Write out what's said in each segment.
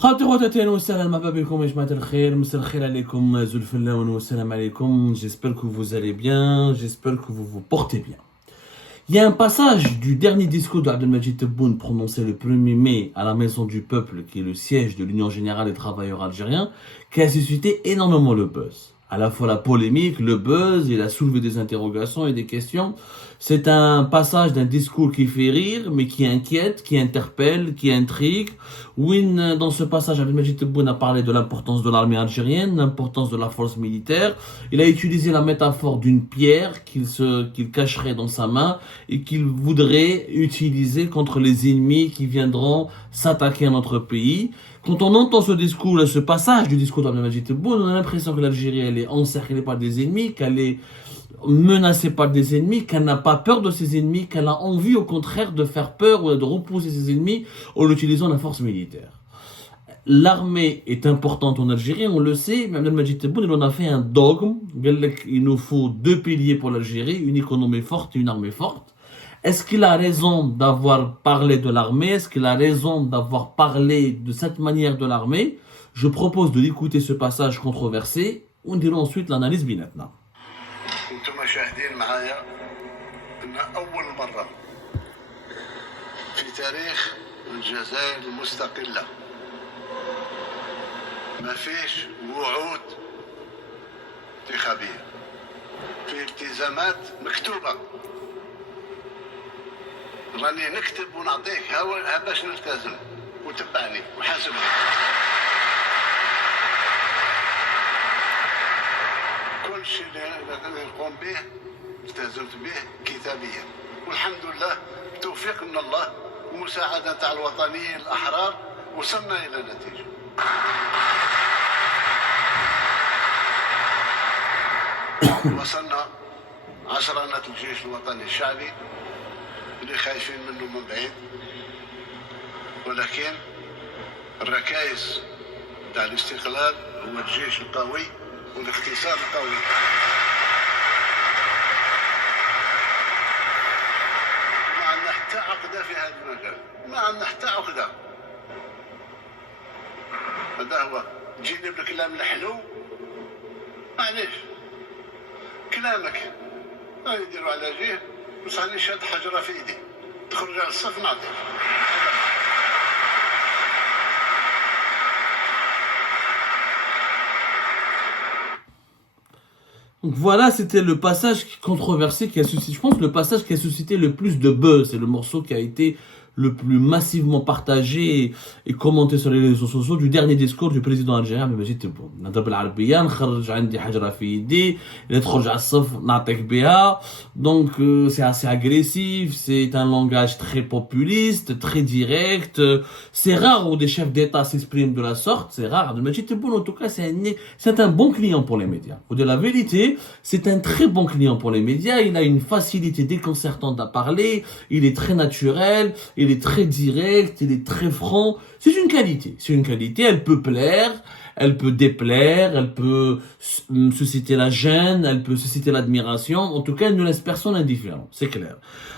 خاطر وتتين وسلام مرحبا بكم يا جماعة الخير مساء الخير عليكم زلفلاون والسلام عليكم. J'espère que vous allez bien, j'espère que vous vous portez bien. Il y a un passage du dernier discours d'Abdelmajid Tebboune prononcé le 1er mai à la Maison du Peuple, qui est le siège de l'Union Générale des Travailleurs Algériens, qui a suscité énormément le buzz. À la fois la polémique, le buzz, il a soulevé des interrogations et des questions. C'est un passage d'un discours qui fait rire, mais qui inquiète, qui interpelle, qui intrigue. Win, dans ce passage, Abdelmajid Tebboune a parlé de l'importance de l'armée algérienne, l'importance de la force militaire. Il a utilisé la métaphore d'une pierre qu'il cacherait dans sa main et qu'il voudrait utiliser contre les ennemis qui viendront s'attaquer à notre pays. Quand on entend ce discours, ce passage du discours d'Abdelmajid Tebboune, on a l'impression que l'Algérie elle est encerclée par des ennemis, qu'elle est menacée par des ennemis, qu'elle n'a pas peur de ses ennemis, qu'elle a envie au contraire de faire peur ou de repousser ses ennemis en utilisant la force militaire. L'armée est importante en Algérie, on le sait, mais Abdelmajid Tebboune il en a fait un dogme. Il nous faut deux piliers pour l'Algérie, une économie forte et une armée forte. Est-ce qu'il a raison d'avoir parlé de l'armée? Est-ce qu'il a raison d'avoir parlé de cette manière de l'armée? Je propose de l'écouter ce passage controversé. On dira ensuite l'analyse بيناتنا. انتم شاهدين معايا ان اول مره في تاريخ الجزائر المستقله ما فيش وعود انتخابيه، في التزامات مكتوبه. راني نكتب ونعطيك ها باش نلتزم وتبعني وحاسبني. كل شيء اللي نقوم به التزمت به كتابيا، والحمد لله بتوفيق من الله ومساعدة تاع الوطنيين الأحرار وصلنا إلى نتيجة. وصلنا عشرانة الجيش الوطني الشعبي اللي خايفين منه من بعيد، ولكن الركائز تاع الاستقلال هو الجيش القوي والاقتصاد القوي. ما عندنا حتى عقدة في هذا المجال، ما عندنا حتى عقدة. هذا هو تجيني بالكلام الحلو، معليش كلامك راني نديرو على جهه وصحني شاد حجرة في ايدي تخرج على الصف نعطيك. Donc voilà, c'était le passage controversé qui a suscité, je pense, le passage qui a suscité le plus de buzz. C'est le morceau qui a été le plus massivement partagé et commenté sur les réseaux sociaux du dernier discours du président algérien Abdelmajid Tebboune. نضرب بالعربية نخرج عندي حجرة في يدي اللي تخرج على الصف نعطيك بها. Donc c'est assez agressif, c'est un langage très populiste, très direct. C'est rare où des chefs d'État s'expriment de la sorte, c'est rare. Abdelmajid Tebboune en tout cas c'est un bon client pour les médias. Ou de la vérité, c'est un très bon client pour les médias, il a une facilité déconcertante à parler, il est très naturel, il est très direct, il est très franc. C'est une qualité, elle peut plaire, elle peut déplaire, elle peut susciter la gêne, elle peut susciter l'admiration. En tout cas, elle ne laisse personne indifférent, c'est clair.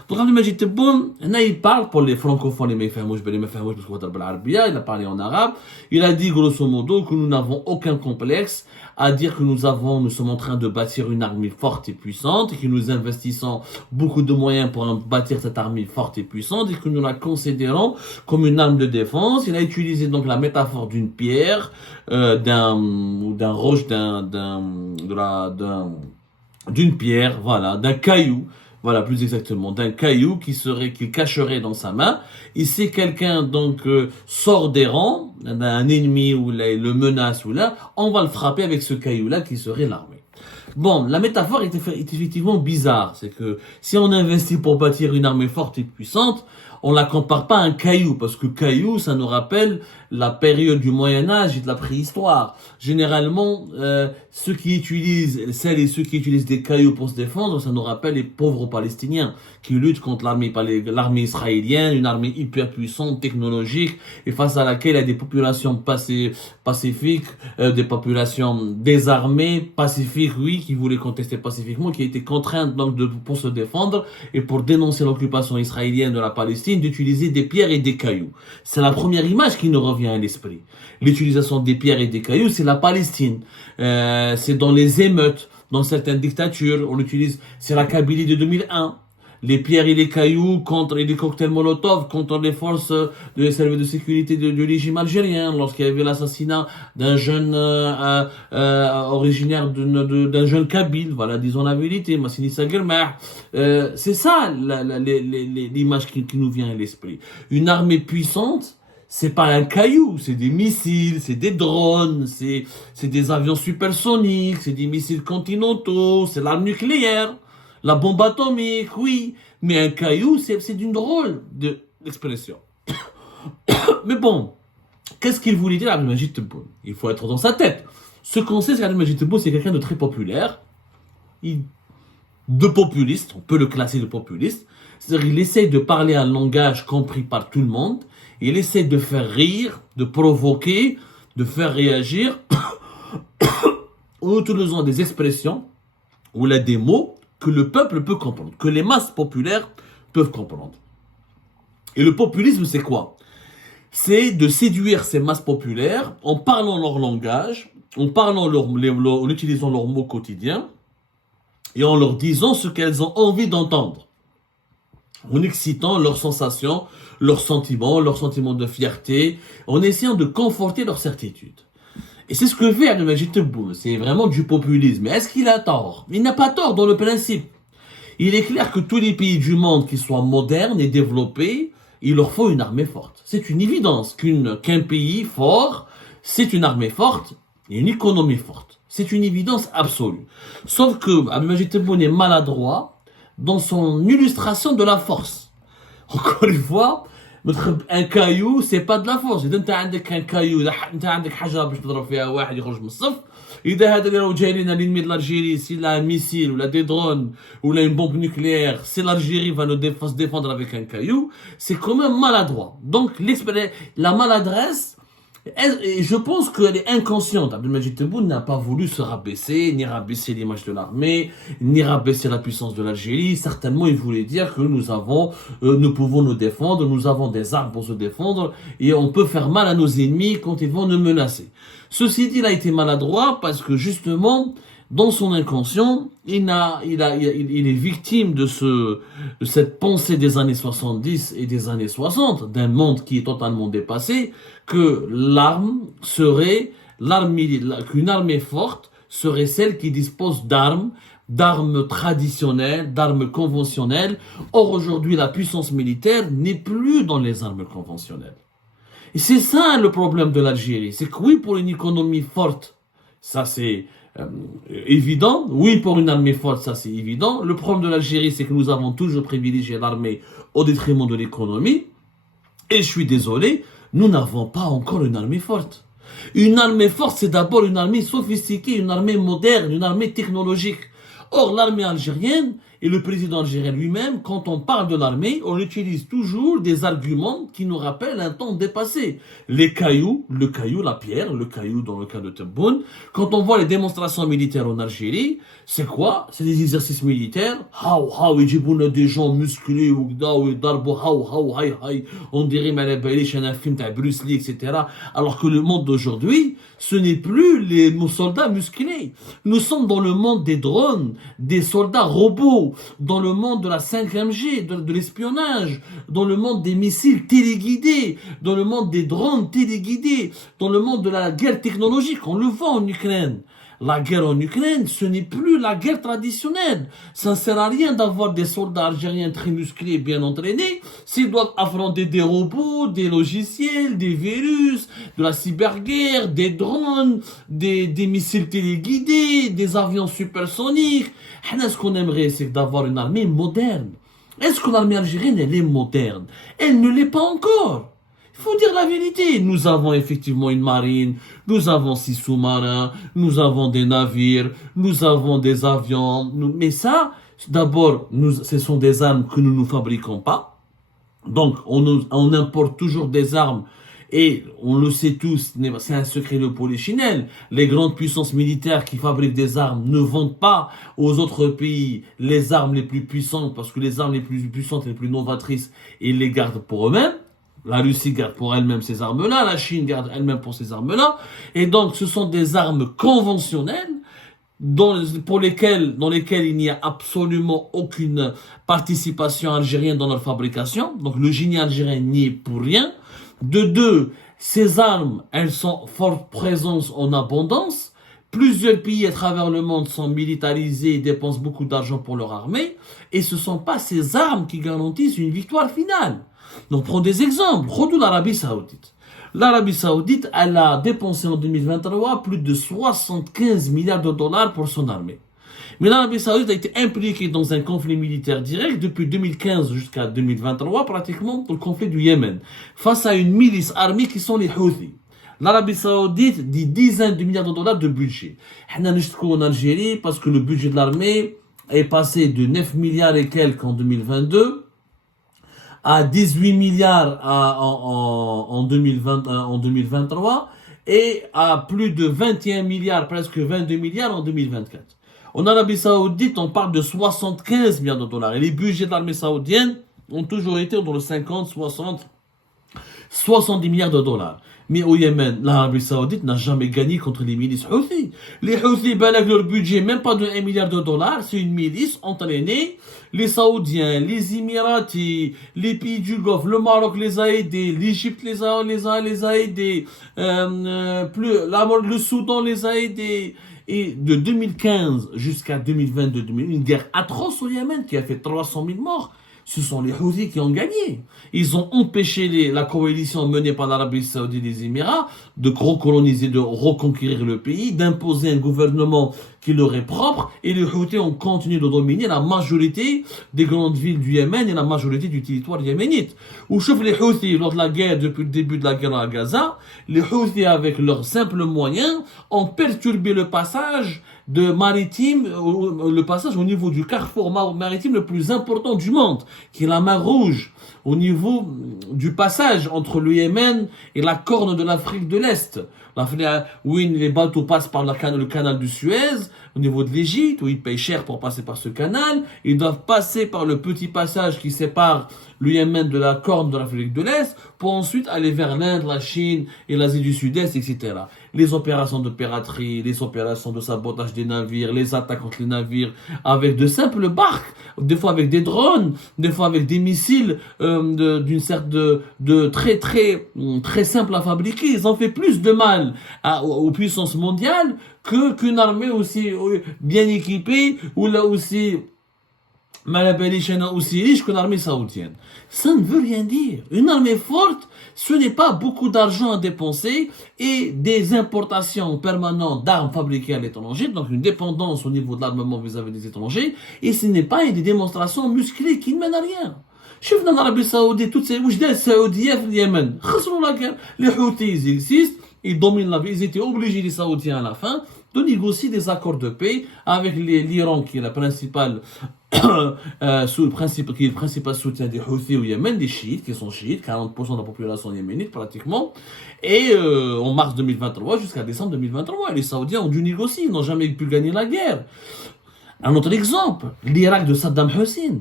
Donc Abdelmajid Tebboune, il parle pour les francophones, il a parlé en arabe. Il a dit grosso modo que nous n'avons aucun complexe à dire que nous sommes en train de bâtir une armée forte et puissante et que nous investissons beaucoup de moyens pour bâtir cette armée forte et puissante et que nous la considérons comme une arme de défense. Il a utilisé donc la métaphore d'une pierre, d'une pierre, voilà, d'un caillou. Voilà, plus exactement, d'un caillou qu'il cacherait dans sa main. Et si quelqu'un donc sort des rangs, d'un ennemi ou le menace ou là, on va le frapper avec ce caillou-là qui serait l'armée. Bon, la métaphore est effectivement bizarre. C'est que si on investit pour bâtir une armée forte et puissante, on la compare pas à un caillou, parce que caillou, ça nous rappelle la période du Moyen-Âge et de la préhistoire. Généralement, celles et ceux qui utilisent des cailloux pour se défendre, ça nous rappelle les pauvres Palestiniens qui luttent contre l'armée israélienne, une armée hyper puissante, technologique, et face à laquelle il y a des populations pacifiques, des populations désarmées, pacifiques, oui, qui voulaient contester pacifiquement, qui étaient contraintes donc pour se défendre et pour dénoncer l'occupation israélienne de la Palestine. Palestine d'utiliser des pierres et des cailloux. C'est la première image qui nous revient à l'esprit. L'utilisation des pierres et des cailloux, c'est la Palestine. C'est dans les émeutes, dans certaines dictatures, on l'utilise. C'est la Kabylie de 2001. Les pierres et les cailloux contre les cocktails Molotov contre les forces de services de sécurité du régime algérien lorsqu'il y avait l'assassinat d'un jeune originaire d'un jeune Kabyle, voilà, disons la vérité, Massini Saguermah. C'est ça l'image qui nous vient à l'esprit. Une armée puissante, c'est pas un caillou, c'est des missiles, c'est des drones, c'est des avions supersoniques, c'est des missiles continentaux, c'est l'arme nucléaire. La bombe atomique, oui, mais un caillou, c'est d'une drôle d'expression. Mais bon, qu'est-ce qu'il voulait dire Abdelmajid Tebboune? Il faut être dans sa tête. Ce qu'on sait, c'est qu'Abdelmajid Tebboune, c'est quelqu'un de très populaire, de populiste, on peut le classer de populiste. C'est-à-dire qu'il essaie de parler un langage compris par tout le monde, il essaie de faire rire, de provoquer, de faire réagir, en utilisant des expressions ou là des mots que le peuple peut comprendre, que les masses populaires peuvent comprendre. Et le populisme, c'est quoi? C'est de séduire ces masses populaires en parlant leur langage, en utilisant leurs mots quotidiens et en leur disant ce qu'elles ont envie d'entendre, en excitant leurs sensations, leurs sentiments de fierté, en essayant de conforter leur certitude. Et c'est ce que fait Abdelmajid Tebboune, c'est vraiment du populisme. Mais est-ce qu'il a tort? Il n'a pas tort dans le principe. Il est clair que tous les pays du monde qui soient modernes et développés, il leur faut une armée forte. C'est une évidence qu'un pays fort, c'est une armée forte et une économie forte. C'est une évidence absolue. Sauf que Abdelmajid Tebboune est maladroit dans son illustration de la force. Encore une fois, un caillou c'est pas de la force. اذا انت عندك un caillou انت عندك حجره باش تضرب فيها واحد يخرج من الصف اذا هذا اللي راهو جاي لنا l'ennemi de l'Algérie s'il a un missile ou là des drones ou là une bombe nucléaire, si l'Algérie va se défendre avec un caillou, c'est quand même maladroit. Donc la maladresse, et je pense qu'elle est inconsciente. Abdelmajid Tebboune n'a pas voulu se rabaisser, ni rabaisser l'image de l'armée, ni rabaisser la puissance de l'Algérie. Certainement, il voulait dire que nous pouvons nous défendre, nous avons des armes pour se défendre, et on peut faire mal à nos ennemis quand ils vont nous menacer. Ceci dit, il a été maladroit parce que justement, dans son inconscient, il est victime de cette pensée des années 70 et des années 60, d'un monde qui est totalement dépassé, que qu'une armée forte serait celle qui dispose d'armes traditionnelles, d'armes conventionnelles. Or, aujourd'hui, la puissance militaire n'est plus dans les armes conventionnelles. Et c'est ça le problème de l'Algérie. C'est que oui, pour une économie forte, ça c'est évident. Oui, pour une armée forte, ça c'est évident. Le problème de l'Algérie, c'est que nous avons toujours privilégié l'armée au détriment de l'économie. Et je suis désolé, nous n'avons pas encore une armée forte. Une armée forte, c'est d'abord une armée sophistiquée, une armée moderne, une armée technologique. Or, l'armée algérienne et le président algérien lui-même, quand on parle de l'armée, on utilise toujours des arguments qui nous rappellent un temps dépassé. Les cailloux, la pierre, le caillou dans le cas de Tebboune. Quand on voit les démonstrations militaires en Algérie, c'est quoi? C'est des exercices militaires. Ils جيبوا des gens musclés on dirait un film de Bruce Lee, etc. Alors que le monde d'aujourd'hui, ce n'est plus les soldats musclés. Nous sommes dans le monde des drones, des soldats robots, dans le monde de la 5G, de l'espionnage, dans le monde des missiles téléguidés, dans le monde des drones téléguidés, dans le monde de la guerre technologique. On le voit en Ukraine. La guerre en Ukraine, ce n'est plus la guerre traditionnelle. Ça ne sert à rien d'avoir des soldats algériens très musclés et bien entraînés s'ils doivent affronter des robots, des logiciels, des virus, de la cyberguerre, des drones, des missiles téléguidés, des avions supersoniques. Ce qu'on aimerait, c'est d'avoir une armée moderne. Est-ce que l'armée algérienne, elle est moderne? Elle ne l'est pas encore. Il faut dire la vérité. Nous avons effectivement une marine, nous avons 6 sous-marins, nous avons des navires, nous avons des avions. Mais ça, d'abord, ce sont des armes que nous ne fabriquons pas. Donc, on importe toujours des armes Et on le sait tous, c'est un secret de polichinelle. Les grandes puissances militaires qui fabriquent des armes ne vendent pas aux autres pays les armes les plus puissantes, parce que les armes les plus puissantes et les plus novatrices, ils les gardent pour eux-mêmes. La Russie garde pour elle-même ces armes-là, la Chine garde elle-même pour ces armes-là. Et donc, ce sont des armes conventionnelles dans lesquelles il n'y a absolument aucune participation algérienne dans leur fabrication. Donc, le génie algérien n'y est pour rien. De deux, ces armes, elles sont forte présence en abondance. Plusieurs pays à travers le monde sont militarisés et dépensent beaucoup d'argent pour leur armée. Et ce ne sont pas ces armes qui garantissent une victoire finale. Donc, prenons des exemples. Prenons l'Arabie Saoudite. L'Arabie Saoudite, elle a dépensé en 2023 plus de 75 milliards de dollars pour son armée. Mais l'Arabie Saoudite a été impliquée dans un conflit militaire direct depuis 2015 jusqu'à 2023, pratiquement, dans le conflit du Yémen, face à une milice armée qui sont les Houthis. L'Arabie Saoudite dit dizaines de milliards de dollars de budget. On a en Algérie parce que le budget de l'armée est passé de 9 milliards et quelques en 2022 à 18 milliards en 2023 et à plus de 21 milliards, presque 22 milliards en 2024. En Arabie Saoudite, on parle de 75 milliards de dollars. Et les budgets de l'armée saoudienne ont toujours été dans le 50, 60, 70 milliards de dollars. Mais au Yémen, l'Arabie Saoudite n'a jamais gagné contre les milices Houthis. Les Houthis balèguent leur budget même pas de 1 milliard de dollars. C'est une milice entraînée. Les Saoudiens, les Émiratis, les pays du Golfe, le Maroc les a aidés, l'Égypte les a aidés, le Soudan les a aidés. Et de 2015 jusqu'à 2022, une guerre atroce au Yémen qui a fait 300 000 morts. Ce sont les Houthis qui ont gagné. Ils ont empêché la coalition menée par l'Arabie Saoudite et les Émirats de recoloniser, de reconquérir le pays, d'imposer un gouvernement qui leur est propre. Et les Houthis ont continué de dominer la majorité des grandes villes du Yémen et la majorité du territoire yéménite. Où chauffent les Houthis lors de la guerre, depuis le début de la guerre à Gaza, les Houthis, avec leurs simples moyens, ont perturbé le passage le passage au niveau du carrefour maritime le plus important du monde, qui est la mer Rouge, au niveau du passage entre le Yémen et la corne de l'Afrique de l'Est. Où les bateaux passent par le canal du Suez, au niveau de l'Égypte, où ils payent cher pour passer par ce canal. Ils doivent passer par le petit passage qui sépare le Yémen de la corne de l'Afrique de l'Est, pour ensuite aller vers l'Inde, la Chine et l'Asie du Sud-Est, etc. Les opérations de piraterie, les opérations de sabotage des navires, les attaques contre les navires, avec de simples barques, des fois avec des drones, des fois avec des missiles d'une certaine très simple à fabriquer. Ils ont fait plus de mal aux puissances mondiales qu'une armée aussi bien équipée, ou là aussi aussi riche que l'armée saoudienne. Ça ne veut rien dire. Une armée forte, ce n'est pas beaucoup d'argent à dépenser et des importations permanentes d'armes fabriquées à l'étranger, donc une dépendance au niveau de l'armement vis-à-vis des étrangers, et ce n'est pas des démonstrations musclées qui ne mènent à rien. شفنا l'Arabie Saoudite, toutes ces وجدات saoudiens في اليمن خسروا la guerre. Les Houthis, ils existent, ils dominent la vie, ils étaient obligés, les Saoudiens à la fin, de négocier des accords de paix avec l'Iran, qui est la principale qui est le principal soutien des Houthis au Yémen, des chiites, qui sont chiites, 40% de la population yéménite pratiquement, et en mars 2023 jusqu'à décembre 2023, les Saoudiens ont dû négocier, ils n'ont jamais pu gagner la guerre. Un autre exemple, l'Irak de Saddam Hussein.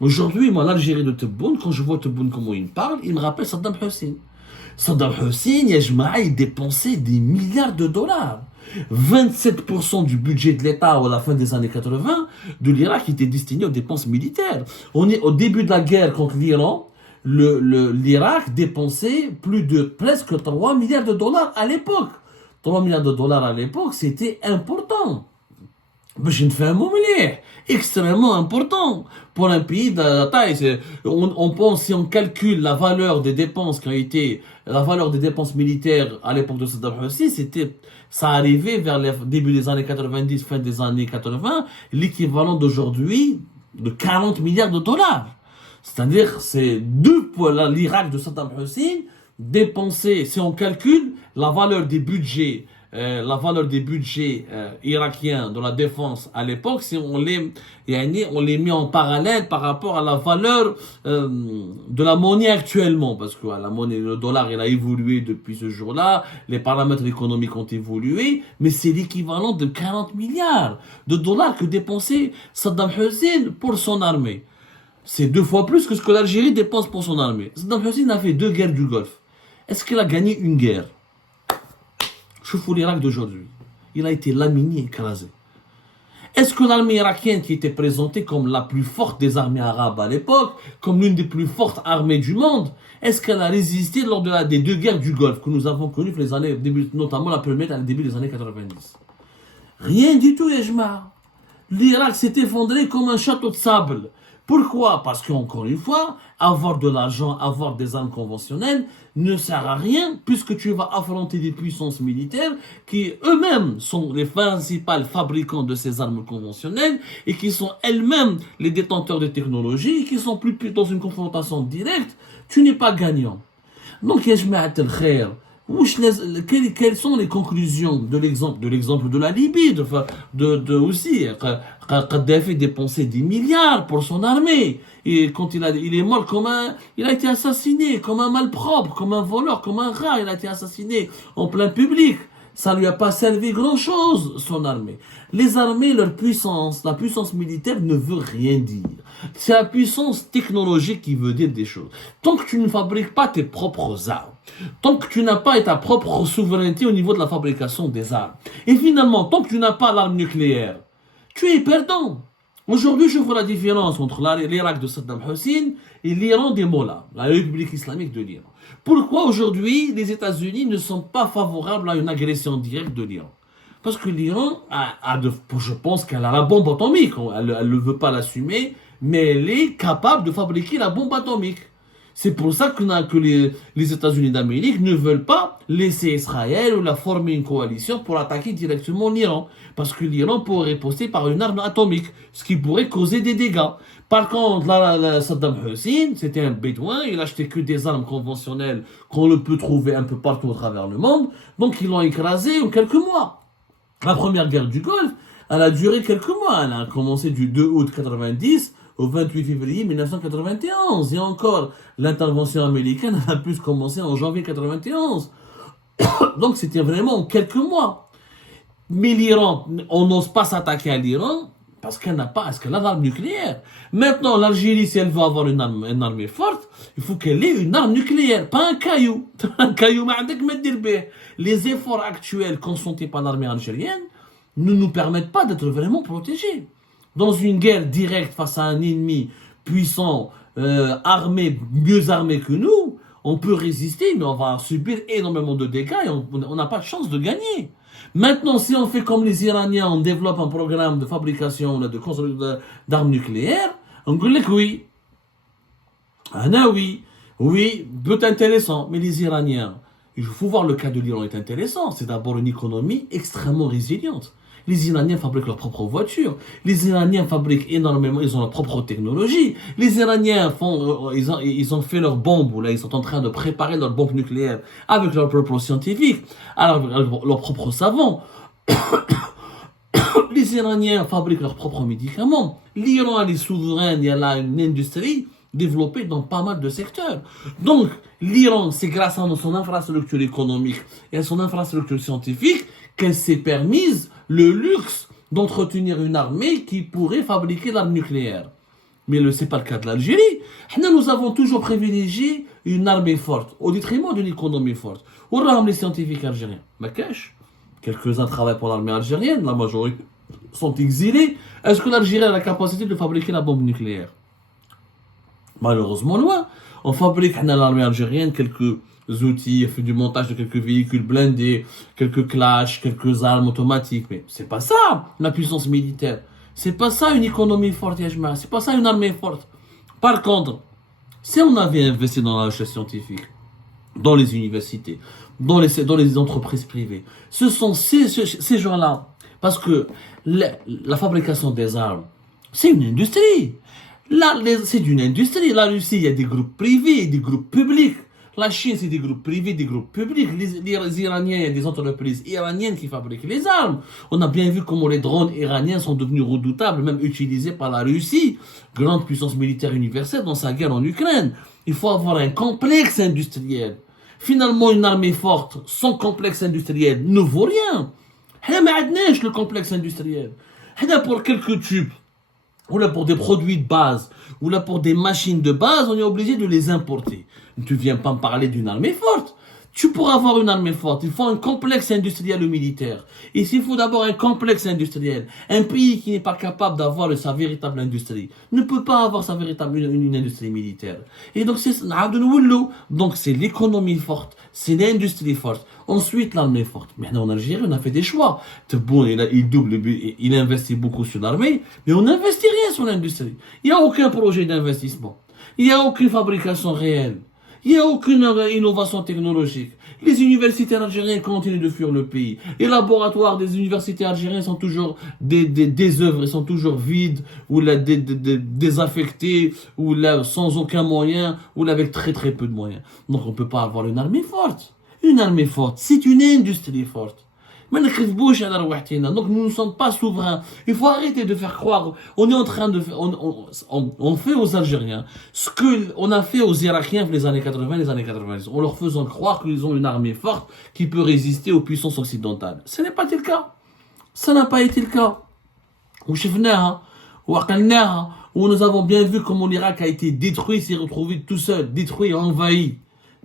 Aujourd'hui, moi, l'Algérie de Tebboune, quand je vois Tebboune comment il me parle, il me rappelle Saddam Hussein. Saddam Hussein, il dépensait des milliards de dollars. 27% du budget de l'État à la fin des années 80 de l'Irak était destiné aux dépenses militaires. On est au début de la guerre contre l'Iran. L'Irak dépensait plus de presque 3 milliards de dollars à l'époque. 3 milliards de dollars à l'époque, c'était important. Je ne fais un mot extrêmement important pour un pays de la taille. On pense, si on calcule la valeur des dépenses la valeur des dépenses militaires à l'époque de Saddam Hussein, ça arrivait vers le début des années 90, fin des années 80, l'équivalent d'aujourd'hui de 40 milliards de dollars. C'est-à-dire, c'est deux fois l'Irak de Saddam Hussein dépensé, si on calcule la valeur des budgets la valeur des budgets irakiens de la défense à l'époque, si on les met en parallèle par rapport à la valeur de la monnaie actuellement, parce que la monnaie, le dollar, il a évolué depuis ce jour-là, les paramètres économiques ont évolué, mais c'est l'équivalent de 40 milliards de dollars que dépensait Saddam Hussein pour son armée. C'est 2 fois plus que ce que l'Algérie dépense pour son armée. Saddam Hussein a fait 2 guerres du Golfe. Est-ce qu'il a gagné une guerre? Je fous l'Irak d'aujourd'hui. Il a été laminé, écrasé. Est-ce que l'armée irakienne, qui était présentée comme la plus forte des armées arabes à l'époque, comme l'une des plus fortes armées du monde, est-ce qu'elle a résisté lors des 2 guerres du Golfe que nous avons connues, les années, notamment la première au début des années 90? Rien du tout, Yajma. L'Irak s'est effondré comme un château de sable. Pourquoi? Parce qu'encore une fois, avoir de l'argent, avoir des armes conventionnelles ne sert à rien, puisque tu vas affronter des puissances militaires qui eux-mêmes sont les principaux fabricants de ces armes conventionnelles et qui sont elles-mêmes les détenteurs de technologies et qui sont plus dans une confrontation directe. Tu n'es pas gagnant. Donc, quelles sont les conclusions de l'exemple de la Libye, aussi, Kadhafi dépensait des milliards pour son armée, et quand il est mort il a été assassiné comme un malpropre, comme un voleur, comme un rat, il a été assassiné en plein public. Ça lui a pas servi grand chose, son armée. Les armées, leur puissance, la puissance militaire ne veut rien dire. C'est la puissance technologique qui veut dire des choses. Tant que tu ne fabriques pas tes propres armes, tant que tu n'as pas ta propre souveraineté au niveau de la fabrication des armes, et finalement, tant que tu n'as pas l'arme nucléaire, tu es perdant. Aujourd'hui, je vois la différence entre l'Irak de Saddam Hussein et l'Iran des Mollahs, la République islamique de l'Iran. Pourquoi aujourd'hui les États-Unis ne sont pas favorables à une agression directe de l'Iran? Parce que l'Iran je pense qu'elle a la bombe atomique, elle ne veut pas l'assumer, mais elle est capable de fabriquer la bombe atomique. C'est pour ça que les États-Unis d'Amérique ne veulent pas laisser Israël ou former une coalition pour attaquer directement l'Iran. Parce que l'Iran pourrait riposter par une arme atomique, ce qui pourrait causer des dégâts. Par contre, Saddam Hussein, c'était un bédouin, il achetait que des armes conventionnelles qu'on le peut trouver un peu partout à travers le monde. Donc ils l'ont écrasé en quelques mois. La première guerre du Golfe, elle a duré quelques mois. Elle a commencé du 2 août 90 au 28 février 1991. Et encore, l'intervention américaine a pu commencer en janvier 91. Donc c'était vraiment quelques mois. Mais l'Iran, on n'ose pas s'attaquer à l'Iran parce qu'elle a l'arme nucléaire. Maintenant, l'Algérie, si elle veut avoir une armée forte, il faut qu'elle ait une arme nucléaire, pas un caillou. Un caillou, les efforts actuels consentis par l'armée algérienne ne nous permettent pas d'être vraiment protégés. Dans une guerre directe face à un ennemi puissant, armé, mieux armé que nous, on peut résister, mais on va subir énormément de dégâts et on n'a pas de chance de gagner. Maintenant, si on fait comme les Iraniens, on développe un programme de fabrication, de construction d'armes nucléaires, on dit que oui. Oui, peut être intéressant, mais les Iraniens, il faut voir le cas de l'Iran est intéressant, c'est d'abord une économie extrêmement résiliente. Les Iraniens fabriquent leurs propres voitures. Les Iraniens fabriquent énormément, ils ont leur propre technologie. Les Iraniens ils ont fait leurs bombes, ou là ils sont en train de préparer leurs bombes nucléaires avec leurs propres scientifiques, avec leurs propres savants. Les Iraniens fabriquent leurs propres médicaments. L'Iran, elle est souveraine, il a une industrie développée dans pas mal de secteurs. Donc, l'Iran, c'est grâce à son infrastructure économique et à son infrastructure scientifique qu'elle s'est permise le luxe d'entretenir une armée qui pourrait fabriquer l'arme nucléaire. Mais ce n'est pas le cas de l'Algérie. Nous avons toujours privilégié une armée forte au détriment d'une économie forte. Où sont les scientifiques algériens? Quelques-uns travaillent pour l'armée algérienne, la majorité sont exilés. Est-ce que l'Algérie a la capacité de fabriquer la bombe nucléaire? Malheureusement, loin. On fabrique dans l'armée algérienne quelques outils, on fait du montage de quelques véhicules blindés, quelques clashs, quelques armes automatiques. Mais c'est pas ça, la puissance militaire. C'est pas ça une économie forte, Yajma. C'est pas ça une armée forte. Par contre, si on avait investi dans la recherche scientifique, dans les universités, dans les entreprises privées, ce sont ces gens-là. Parce que la fabrication des armes, c'est une industrie. Là, c'est une industrie. La Russie, il y a des groupes privés, des groupes publics. La Chine, c'est des groupes privés, des groupes publics. Les Iraniens, il y a des entreprises iraniennes qui fabriquent les armes. On a bien vu comment les drones iraniens sont devenus redoutables, même utilisés par la Russie, grande puissance militaire universelle, dans sa guerre en Ukraine. Il faut avoir un complexe industriel. Finalement, une armée forte, sans complexe industriel, ne vaut rien. On n'a pas le complexe industriel. On a pour quelques tubes, ou là pour des produits de base, ou là pour des machines de base, on est obligé de les importer. Tu ne viens pas me parler d'une armée forte. Tu pourras avoir une armée forte, il faut un complexe industriel ou militaire. Et s'il faut d'abord un complexe industriel, un pays qui n'est pas capable d'avoir sa véritable industrie, ne peut pas avoir sa véritable une industrie militaire. Et donc c'est l'économie forte, c'est l'industrie forte. Ensuite l'armée forte. Maintenant en Algérie on a fait des choix. Tebboune il investit beaucoup sur l'armée, mais on n'investit rien sur l'industrie. Il n'y a aucun projet d'investissement. Il n'y a aucune fabrication réelle. Il n'y a aucune innovation technologique. Les universités algériennes continuent de fuir le pays. Les laboratoires des universités algériennes sont toujours des œuvres, ils sont toujours vides, ou là, désaffectés, ou là, sans aucun moyen, ou là, avec très très peu de moyens. Donc on ne peut pas avoir une armée forte. Une armée forte, c'est une industrie forte. Donc nous ne sommes pas souverains. Il faut arrêter de faire croire. On est en train de faire, on fait aux Algériens ce qu'on a fait aux Irakiens dans les années 80, les années 90. En leur faisant croire qu'ils ont une armée forte qui peut résister aux puissances occidentales. Ce n'est pas le cas. Ça n'a pas été le cas. Où nous avons bien vu comment l'Irak a été détruit, s'est retrouvé tout seul, détruit, envahi.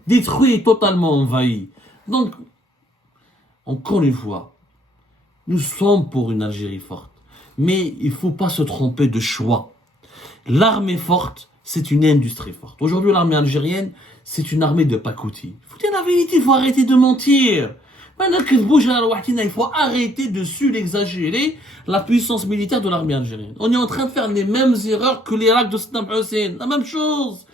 Détruit, totalement envahi. Donc, encore une fois, nous sommes pour une Algérie forte. Mais il ne faut pas se tromper de choix. L'armée forte, c'est une industrie forte. Aujourd'hui, l'armée algérienne, c'est une armée de pacotille. Il faut dire la vérité, il faut arrêter de mentir. Il faut arrêter de l'exagérer la puissance militaire de l'armée algérienne. On est en train de faire les mêmes erreurs que l'Irak de Saddam Hussein. La même chose.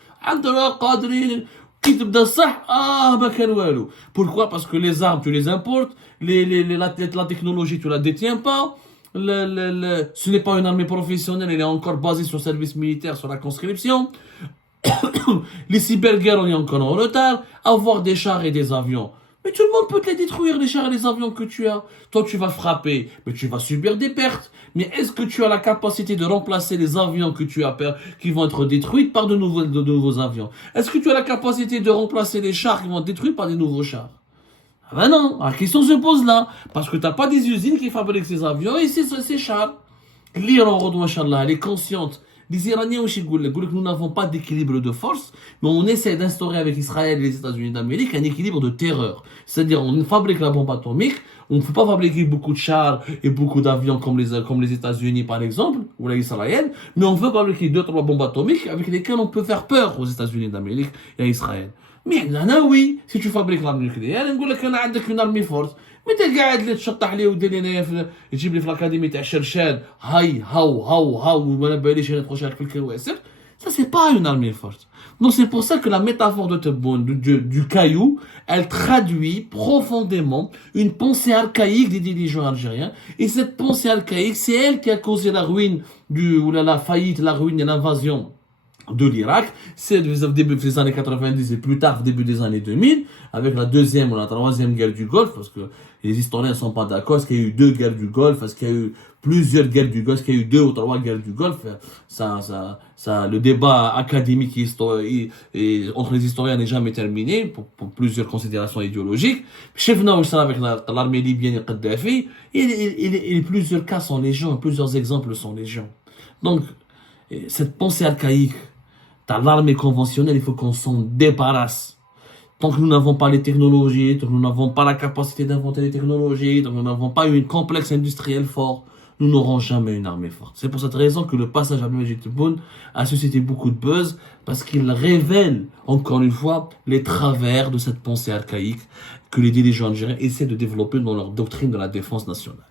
Pourquoi? Parce que les armes, tu les importes, la technologie, tu la détiens pas. Ce n'est pas une armée professionnelle, elle est encore basée sur le service militaire, sur la conscription. Les cyberguerres, on est encore en retard. Avoir des chars et des avions. Mais tout le monde peut te les détruire, les chars et les avions que tu as. Toi, tu vas frapper, mais tu vas subir des pertes. Mais est-ce que tu as la capacité de remplacer les avions que tu as qui vont être détruits par de nouveaux avions? Est-ce que tu as la capacité de remplacer les chars qui vont être détruits par des nouveaux chars? Ah ben non, la question se pose là. Parce que tu n'as pas des usines qui fabriquent ces avions et ces chars. L'Iran, elle est consciente. Les Iraniens aussi, nous n'avons pas d'équilibre de force, mais on essaie d'instaurer avec Israël et les États-Unis d'Amérique un équilibre de terreur. C'est-à-dire, on fabrique la bombe atomique, on ne peut pas fabriquer beaucoup de chars et beaucoup d'avions comme les États-Unis par exemple, ou l'Israël, mais on veut fabriquer 2-3 bombes atomiques avec lesquelles on peut faire peur aux États-Unis d'Amérique et à Israël. Mais là, oui, si tu fabriques l'arme nucléaire, on dit qu'on a une armée forte. Mais t'es قاعد اللي تشطح لي ودير لي تجيب لي في الاكاديمي تاع شرشاد هاو وانا باليش انا تخش في الكواسر. Ça c'est pas une armée forte. Donc c'est pour ça que la métaphore de Tebboune du caillou, elle traduit profondément une pensée archaïque des dirigeants algériens. Et cette pensée archaïque, c'est elle qui a causé la ruine la faillite, la ruine et l'invasion de l'Irak. C'est au début des années 90 et plus tard, début des années 2000, avec la deuxième ou la troisième guerre du Golfe, parce que les historiens ne sont pas d'accord. Est-ce qu'il y a eu 2 guerres du Golfe? Est-ce qu'il y a eu plusieurs guerres du Golfe? Est-ce qu'il y a eu 2 ou 3 guerres du Golfe? Le débat académique entre les historiens n'est jamais terminé pour plusieurs considérations idéologiques. Chef avec l'armée libyenne et Kadhafi, et plusieurs cas sont légion, plusieurs exemples sont légion. Donc, cette pensée archaïque, dans l'armée conventionnelle, il faut qu'on s'en débarrasse. Tant que nous n'avons pas les technologies, tant que nous n'avons pas la capacité d'inventer les technologies, tant que nous n'avons pas un complexe industriel fort, nous n'aurons jamais une armée forte. C'est pour cette raison que le passage à Abdelmajid Tebboune a suscité beaucoup de buzz, parce qu'il révèle, encore une fois, les travers de cette pensée archaïque que les dirigeants algériens essaient de développer dans leur doctrine de la défense nationale.